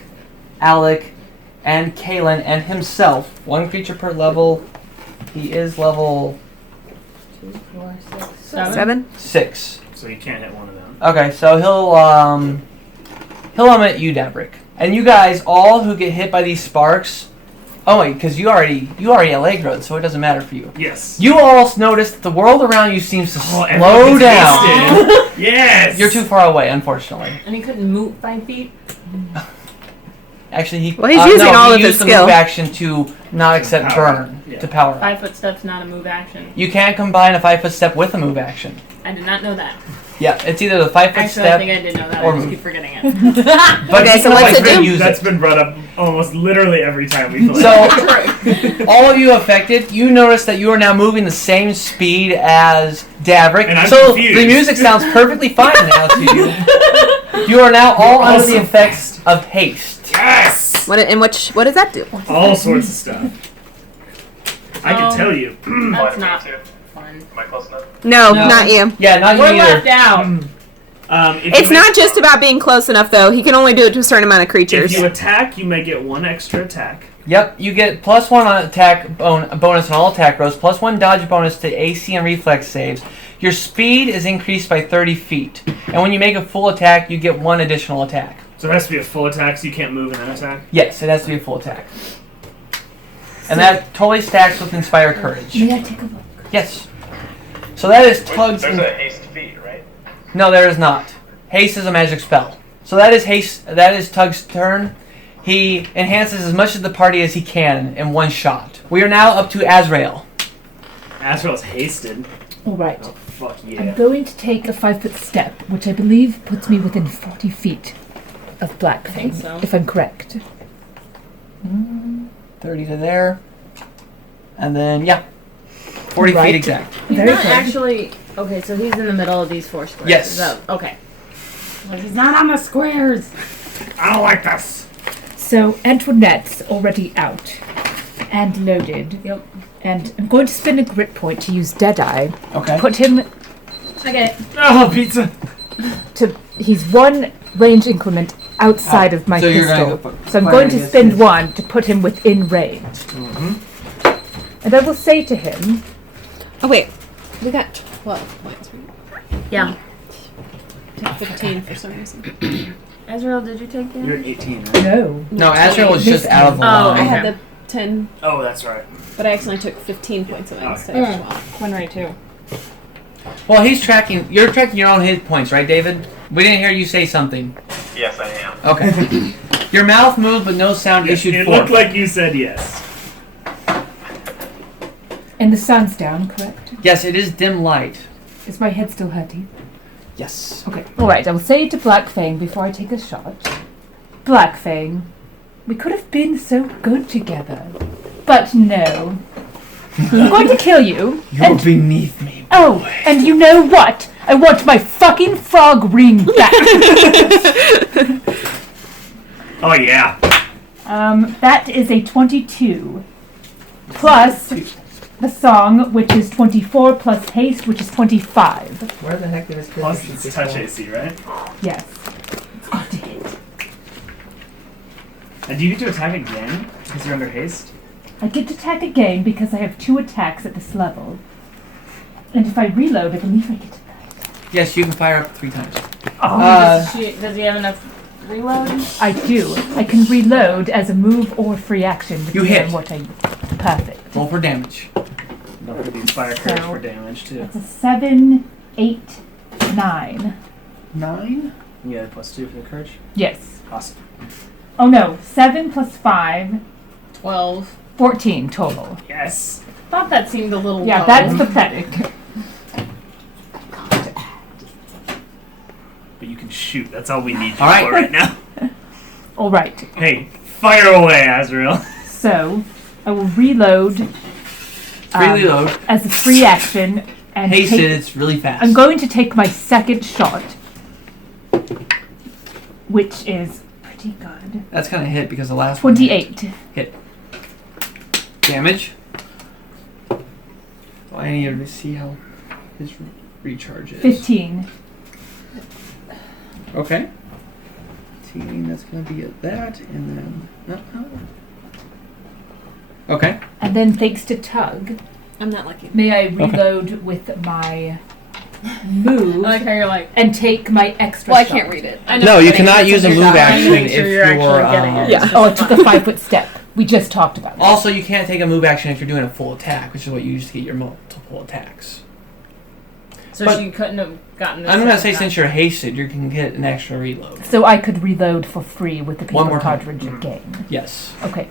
Alec, and Kalen, and himself. 1 creature per level. He is level 7. 6. So you can't hit one of them. Okay, so he'll at you, Daverick. And you guys, all who get hit by these sparks. Oh wait, because you already Allegroed, so it doesn't matter for you. Yes. You all notice that the world around you seems to slow everyone's down. wasted. Yes. You're too far away, unfortunately. And he couldn't move 5 feet. Actually, Well, he's using all of his used the skill. move action to not accept burn Yeah. to power up. 5 foot step's not a move action. You can't combine a 5-foot step with a move action. I did not know that. Yeah, it's either the 5-foot Actually, step. I think I did know that. or I just move. keep forgetting it. But Okay, you so can what's always it do? use That's it. been brought up almost literally every time we play. So, all of you affected, you notice that you are now moving the same speed as Daverick. And I'm so confused. the music sounds perfectly fine now to you. You are now all You're under also the effects of haste. Yes. What does that do? All sorts of stuff. I can tell you. That's not too. fun. Am I close enough? No, not you. Yeah, not We're you either. left out. If It's you not just about being close enough, though. He can only do it to a certain amount of creatures. If you attack, you may get 1 extra attack. Yep, you get +1 on attack bonus on all attack rolls, +1 dodge bonus to AC and reflex saves. Your speed is increased by 30 feet. And when you make a full attack, you get 1 additional attack. So it has to be a full attack, so you can't move and then attack. Yes, it has to be a full attack. And that totally stacks with Inspire Courage. May I take a look? Yes. So that is Tug's... There's a haste feat, right? No, there is not. Haste is a magic spell. So that is haste. That is Tug's turn. He enhances as much of the party as he can in 1 shot. We are now up to Azrael. Azrael's hasted. All right. Oh, fuck I'm yeah. going to take a 5-foot step, which I believe puts me within 40 feet of Black Fang, think so. if I'm correct. 30 to there. And then, yeah. 40 Right. feet exact. He's Very not good. actually. Okay, so he's in the middle of these 4 squares. Yes. Is that, okay. Well, he's not on the squares. I don't like this. So Antoinette's already out and loaded. Yep. And I'm going to spend a grit point to use Deadeye. Okay. Put him Okay. Oh, pizza. to... He's 1 range increment outside of my So you're pistol. gonna go So I'm fire going to against spend his- 1 to put him within range. And I will say to him... Oh, wait. We got 12 points, right? Yeah. Take 15 for some reason. Azrael, did you take You're damage? 18, right? No. No, Azrael was just out of the Oh, line. I had okay. the 10, Oh, that's right. but I accidentally took 15 points of it instead of 12. One right too. Well, he's tracking... You're tracking your own hit points, right, David? We didn't hear you say something. Yes, I am. Okay. Your mouth moved, but no sound issued It forth. looked like you said yes. And the sun's down, correct? Yes, it is dim light. Is my head still hurting? Yes. Okay. Alright, I will say to Black Fang before I take a shot. Black Fang, we could have been so good together. But no. I'm going to kill you. You're beneath me. Oh, and you know what? I want my fucking frog ring back. Oh, yeah. That is a 22. Plus the song, which is 24, plus haste, which is 25. Where the heck did this Plus it's touch AC, right? Yes. It's got to hit. And do you get to attack again because you're under haste? I get to attack again because I have 2 attacks at this level. And if I reload, I believe I get to Yes, you can fire up 3 times. Oh, Does he have enough reload? I do. I can reload as a move or free action. You depending hit. on what I Perfect. Roll for damage. Don't forget to use fire courage So- for damage, too. It's a 7, 8, 9. 9? Yeah, +2 for the courage. Yes. Awesome. Oh no, 7 plus 5, 12. 14 total. Yes. Thought that seemed a little Yeah, low. that's pathetic. But you can shoot. That's all we need you All right. for right now. Alright, Hey, fire away, Azrael. so I will reload Reload. as a free action and Hasted, take, it's really fast. I'm going to take my second shot, which is pretty good. That's gonna hit because the last one 28. damage. Well, I need to see how his recharge is. 15. Okay. 19. That's going to be at that, and then. Okay. And then, thanks to Tug, I'm not lucky. may I reload with my move I like how you're like, and take my extra Well, I shot? can't read it. I know, No, you but cannot it's use a under move that. action Make sure if you're actually you're, getting it. yeah. It's just Oh, I a took a 5-foot step. We just talked about it. Also, you can't take a move action if you're doing a full attack, which is what you use to get your multiple attacks. So But she couldn't have gotten this. I'm going to say second since you're hasted, you can get an extra reload. So I could reload for free with the One paper more time. cartridge again. Yes. Okay.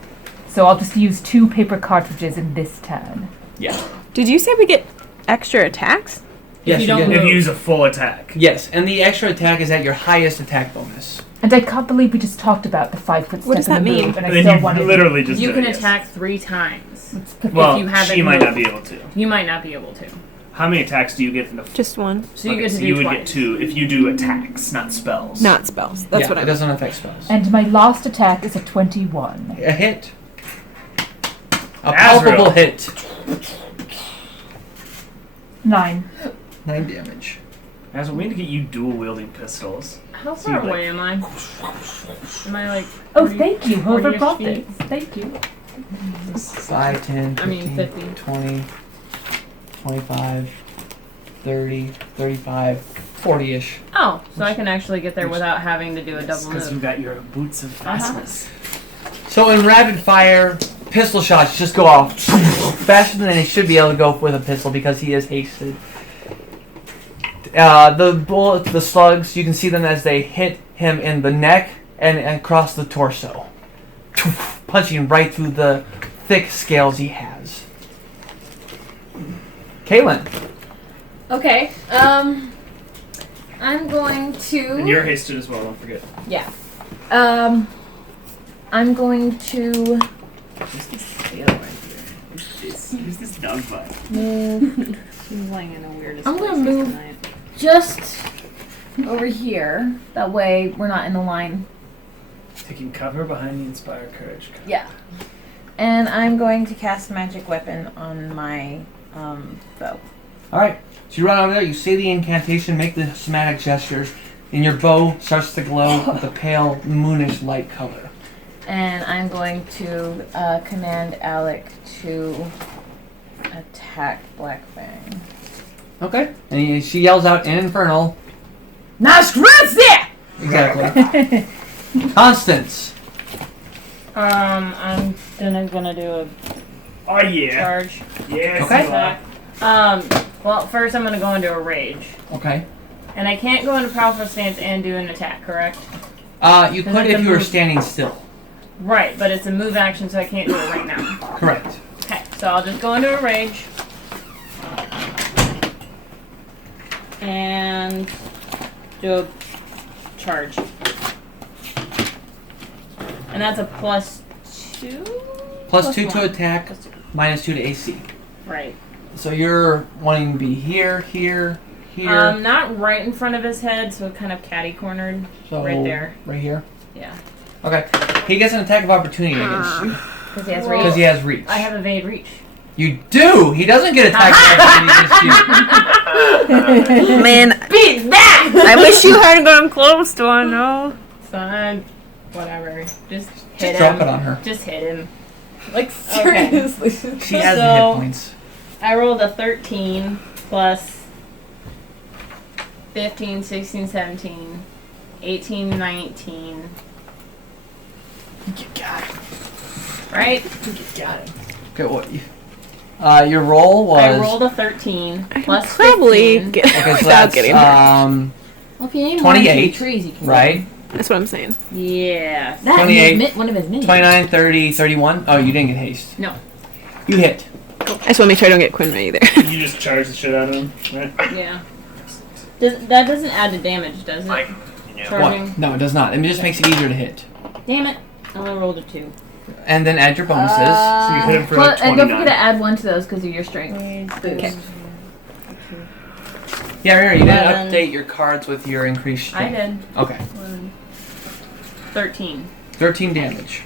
So I'll just use 2 paper cartridges in this turn. Yeah. Did you say we get extra attacks? Yes, you don't get- If you use a full attack. Yes, and the extra attack is at your highest attack bonus. And I can't believe we just talked about the 5-foot step What does and the that mean? move, and I And then still you wanted literally just You did can it, yes. attack 3 times. Well, you haven't she might moved. not be able to. You might not be able to. How many attacks do you get in the? Just one. So you Okay, get to so do you would twice. get 2 if you do attacks, not spells. Not spells. That's Yeah, what I it doesn't affect spells. And my last attack is a 21. A hit. A Azrael. palpable hit. 9. 9 damage. As we need to get you dual wielding pistols. How So far you'd, away am I? Am I like? Oh, 40 thank you, whoever 40-ish brought feet? this. Thank you. 5, 10, 15, I mean, 50. 20, 25, 30, 35, 40-ish. Oh, so I can actually get there without having to do a double Because you move. got your boots of fastness. So in rapid fire, pistol shots just go off faster than he should be able to go with a pistol because he is hasted. The bullets, the slugs, you can see them as they hit him in the neck and across the torso, punching right through the thick scales he has. Kaylin. Okay. I'm going And to. you're hasted as well, don't forget. Yeah. I'm going to Who's this tail right here? Who's this dog bite? move He's laying in the weirdest I'm gonna places move- tonight. just over here. That way we're not in the line. Taking cover behind the Inspire Courage. Yeah. And I'm going to cast Magic Weapon on my bow. Alright, so you run over there, you say the incantation, make the somatic gestures, and your bow starts to glow with a pale, moonish light color. And I'm going to command Alec to attack Black Fang. Okay. And she yells out in Infernal. Nasgrazia! Exactly. Constance. I'm gonna do a Oh yeah. charge Yes. Okay. you are. attack. Well, first I'm gonna go into a rage, Okay. and I can't go into powerful stance and do an attack, correct? You Is could it if the you were move? standing still. Right, but it's a move action, so I can't do it right now. Correct. Okay, so I'll just go into a rage. And do a charge. And that's a +2? Plus 2 to one. attack, Plus 2. minus 2 to AC. Right. So you're wanting to be here, here, here. Not right in front of his head, so kind of catty-cornered. so right there. Right here. Yeah. Okay. He gets an attack of opportunity against you Because he has Well, because he has reach. I have evade reach. You do. He doesn't get attack of opportunity against you. Man, Beat that! I wish you hadn't gotten close to one. No. Fine. Whatever. Just hit Just drop him. it on her. Just hit him. Like, Okay. seriously. She has the So- hit points. I rolled a 13 plus 15, 16, 17, 18, 19. You got it. Right? You got it. Okay, what? Your roll was. I rolled a 13 I plus can probably 15. get Okay, so without that's getting hurt. Well, if you name one or two 28, trees, you can right? That's what I'm saying. Yeah. That 28, one of his minis. 29, 30, 31. Oh, you didn't get haste. No. You hit. I just want to make sure I don't get Quinn either. You just charge the shit out of him, right? Yeah. That doesn't add to damage, does it? Mike, yeah. Charging. What? No, it does not. It just makes it easier to hit. Damn it. I only rolled a 2. And then add your bonuses. So you hit him for like And don't 29. forget to add 1 to those because of your strength boost. Okay. Yeah, remember, you didn't 11. update your cards with your increased I strength. did. Okay. 13. 13 damage.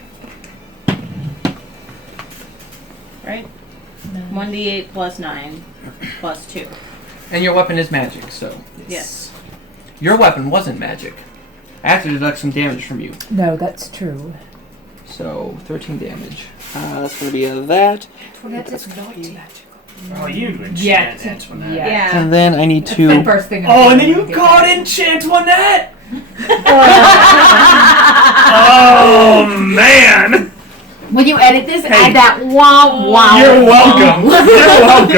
Right? 1d8 plus 9 plus 2. And your weapon is magic, so. Yes. Your weapon wasn't magic. I have to deduct some damage from you. No, that's true. So 13 damage. That's going to be that. Antoinette is not magical. Oh, you enchant Yet. Antoinette. Yeah. And then I need That's the to. first thing. Oh, and then you called Enchantwanette! Oh, man! When you edit this, add that wow wow. You're welcome. You're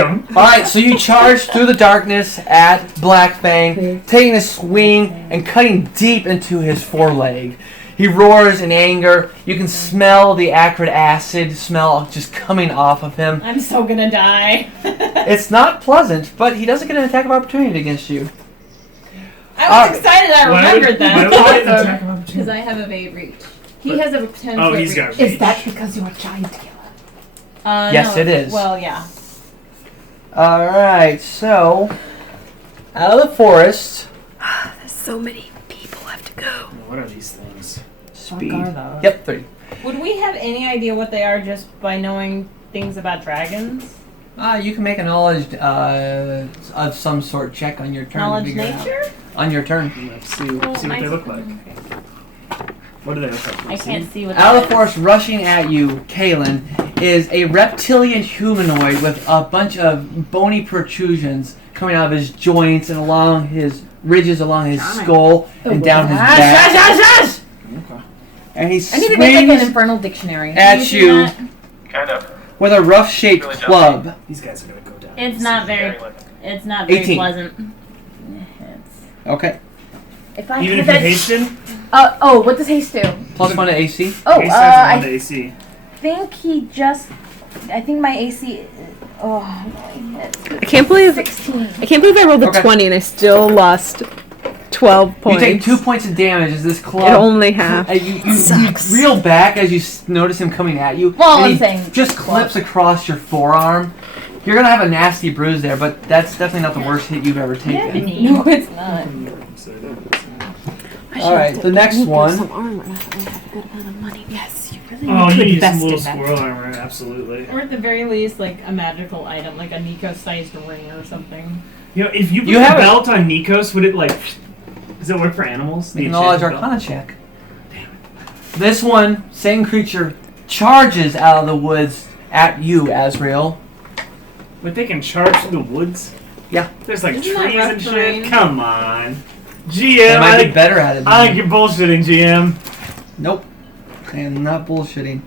welcome. Alright, so you charge through the darkness at Black Fang, taking a swing and cutting deep into his foreleg. He roars in anger. You can smell the acrid acid smell just coming off of him. I'm so gonna die. It's not pleasant, but he doesn't get an attack of opportunity against you. I was excited I remembered Why would that. I get an attack of opportunity? Because I have evade reach. He has a 10 Oh, foot he's reach. got Is reach. that because you're a giant killer? Yes, No, it is. Well, yeah. Alright, so out of the forest, There's so many people have to go. What are these things? speed. What are those? Yep, 30. Would we have any idea what they are just by knowing things about dragons? You can make a knowledge of some sort check on your turn. to Knowledge figure it out. nature? On your turn. Let's see what they look like. What do they look like? I can't see what Out of that the forest, rushing at you, Kaylin, is a reptilian humanoid with a bunch of bony protrusions coming out of his joints and along his ridges along his skull and down his back. Okay. And he I need to make like an swings infernal dictionary. at you Kind of. with a rough-shaped Really club. These guys are gonna go down. It's not very. Very limited. It's not very 18. pleasant. Okay. If I Even had if you're that. hasted, Oh, what does haste do? +1 to AC. Oh, haste has one to I AC. think he just. I think my AC. Oh, no, I can't believe 16. I rolled a Okay. 20 and I still lost 12 You points. take 2 points of damage as this club. It only half. You Sucks. reel back as you notice him coming at you. Well, and I'm he saying just clips across your forearm. You're gonna have a nasty bruise there, but that's definitely not the worst hit you've ever taken. No, it's not. All right, the next one. Some armor. I thought we had a good amount of money. Yes, you really Oh, need you to need some invest little in that. squirrel armor, absolutely. Or at the very least, like a magical item, like a Nikos-sized ring or something. You know, if you put You a have a- belt on Nikos, would it like? Does it work for animals? The Make a knowledge enchanted belt? arcana check. This one, same creature, charges out of the woods at you, Azrael. But they can charge through the woods. Yeah. There's like Isn't that trees rough and terrain? shit. Come on, They GM. might be better at it. I think you're bullshitting, GM. Nope. I am not bullshitting.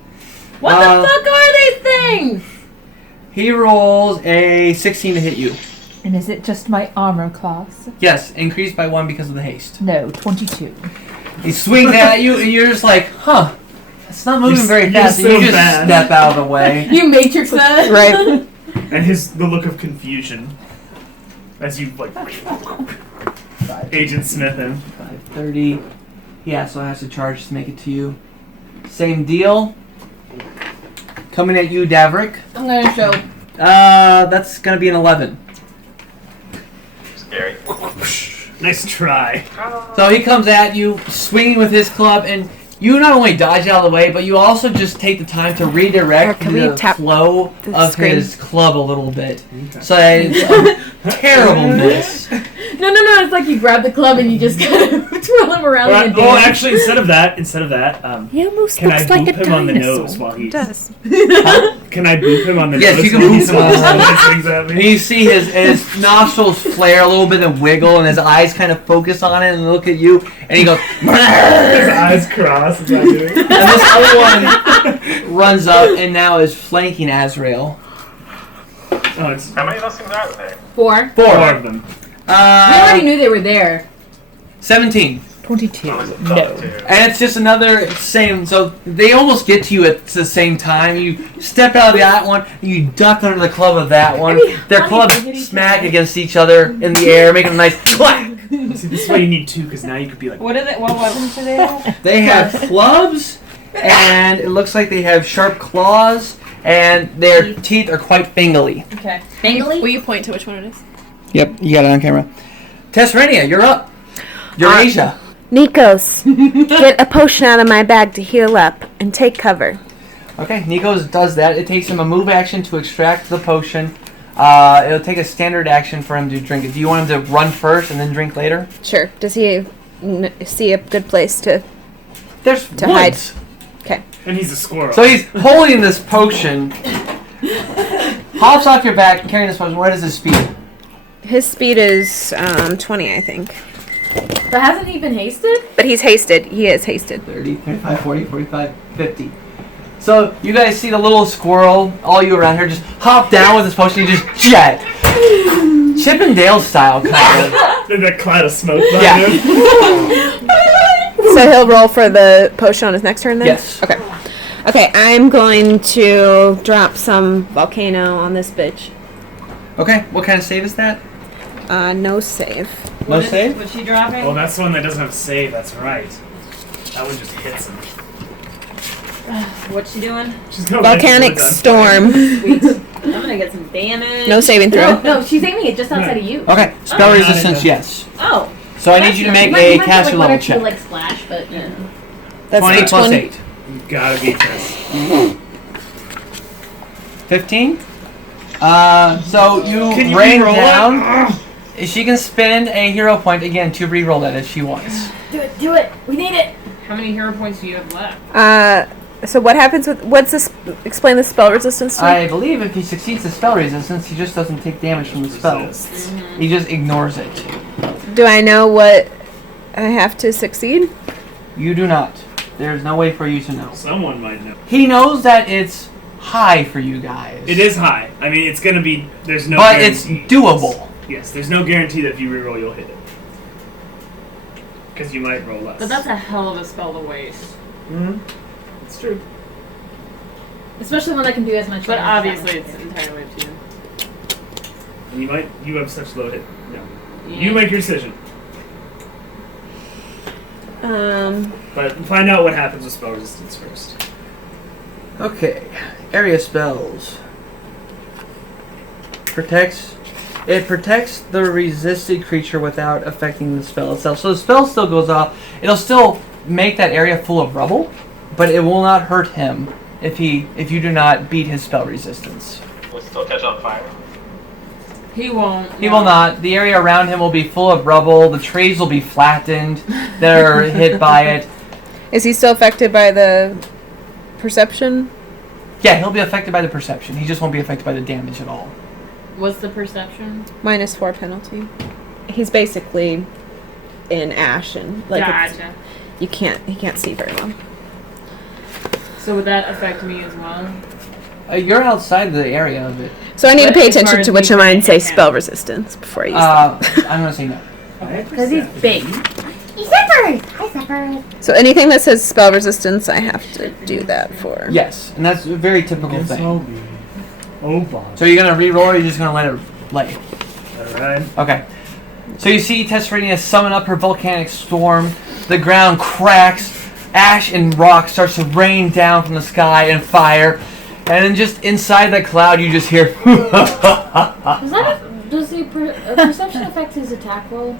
What the fuck are these things? He rolls a 16 to hit you. And is it just my armor class? Yes, increased by 1 because of the haste. No, 22. He swings at you, and you're just like, huh. It's not moving very you're fast. so and you just bad. step out of the way. You matrix that? Right. And the look of confusion as you like Agent Smith him. 530. He also has to charge to make it to you. Same deal. Coming at you, Davrick. I'm gonna show. That's gonna be an 11. Scary. Nice try. So he comes at you, swinging with his club, and you not only dodge out of the way, but you also just take the time to redirect Eric, can we the tap flow the of screen? his club a little bit. So that it's a terrible miss. No, it's like you grab the club and you just kind of twirl him around in a Well, dance. actually, instead of that, He almost can I looks like boop a him on the dinosaur. nose while He he's? does. Can I boop him on the Yes, nose? you can while boop he's him on the throwing nose. things at And me? you see his nostrils flare a little bit and wiggle, and his eyes kind of focus on it and look at you, and he goes, His eyes cross. Is that doing? and this other one runs up and now is flanking Azrael. Oh, it's How many of those things are there? 4. four of them. We already knew they were there. 17. 22. Oh, it's a No. double, too. And it's just another same, so they almost get to you at the same time. You step out of that one, and you duck under the club of that one. Their clubs smack against each other in the air, making a nice clack. See, this is why you need two, because now you could be like. What are they? What weapons do they have? They have clubs, and it looks like they have sharp claws, and their teeth are quite fingly. Okay. Bangly? Will you point to which one it is? Yep, you got it on camera. Tesserania, you're up. Eurasia. Nikos, get a potion out of my bag to heal up and take cover. Okay, Nikos does that. It takes him a move action to extract the potion. It'll take a standard action for him to drink it. Do you want him to run first and then drink later? Sure. Does he see a good place to. There's To hide. woods. Okay. And he's a squirrel. So he's holding this potion. Hops off your back, carrying this potion. What is his speed? His speed is 20, I think. But hasn't he been hasted? But he's hasted. He is hasted. 30, 35, 40, 45, 50. So you guys see the little squirrel, all you around here, just hop down with his potion and just jet. Chip and Dale style, kind of. That cloud of smoke Yeah. behind him. So he'll roll for the potion on his next turn then? Yes. Okay. Okay, I'm going to drop some volcano on this bitch. Okay, what kind of save is that? No save. No save? What's she dropping? Oh, that's the one that doesn't have save. That's right. That one just hits him. What's she doing? She's gonna Volcanic storm. Sweet. I'm gonna get some damage. No saving throw. No, she's aiming it just outside of you. Okay, spell Oh, resistance, yeah. yes. Oh. So I need you to make a caster level check. Like splash, but yeah. That's 20 the plus 20. 8. You gotta beat this. 15? So you Can you rain re-roll down. She can spend a hero point again to re-roll that if she wants. Do it, do it. We need it. How many hero points do you have left? So what happens with what's this? Explain the spell resistance to me. I believe if he succeeds the spell resistance, he just doesn't take damage from the spell. Resists. He just ignores it. Do I know what I have to succeed? You do not. There's no way for you to know. Someone might know. He knows that it's high for you guys. It is high. I mean, it's gonna be. There's no. But it's guarantee. doable. Yes, there's no guarantee that if you reroll, you'll hit it. Because you might roll less. But that's a hell of a spell to waste. Mm-hmm. It's true. Especially one that can do as much But damage. obviously, it's entirely up to you. And you have such low hit. No. Yeah. You make your decision. But find out what happens with spell resistance first. Okay. Area spells. It protects the resisted creature without affecting the spell itself. So the spell still goes off. It'll still make that area full of rubble, but it will not hurt him if you do not beat his spell resistance. Will it still catch on fire? He won't. He will not. The area around him will be full of rubble. The trees will be flattened that are hit by it. Is he still affected by the perception? Yeah, he'll be affected by the perception. He just won't be affected by the damage at all. What's the perception? -4 penalty. He's basically in ash and like it's- Gotcha. he can't see very well. So would that affect me as well? You're outside of the area of it. So I need to But pay as far attention as to me which of mine trying say to hit spell him. resistance before I use that. I'm gonna say no. Because he's big. He's Zephyrus! Hi, Zephyrus! So anything that says spell resistance, I have to do that for. Yes, and that's a very typical thing. Oh, boy. So you're gonna re-roll, or you're just gonna let it lay? Alright. Okay. So you see Tesserina summon up her volcanic storm. The ground cracks. Ash and rock starts to rain down from the sky and fire. And then just inside the cloud, you just hear. Does the perception affect his attack roll?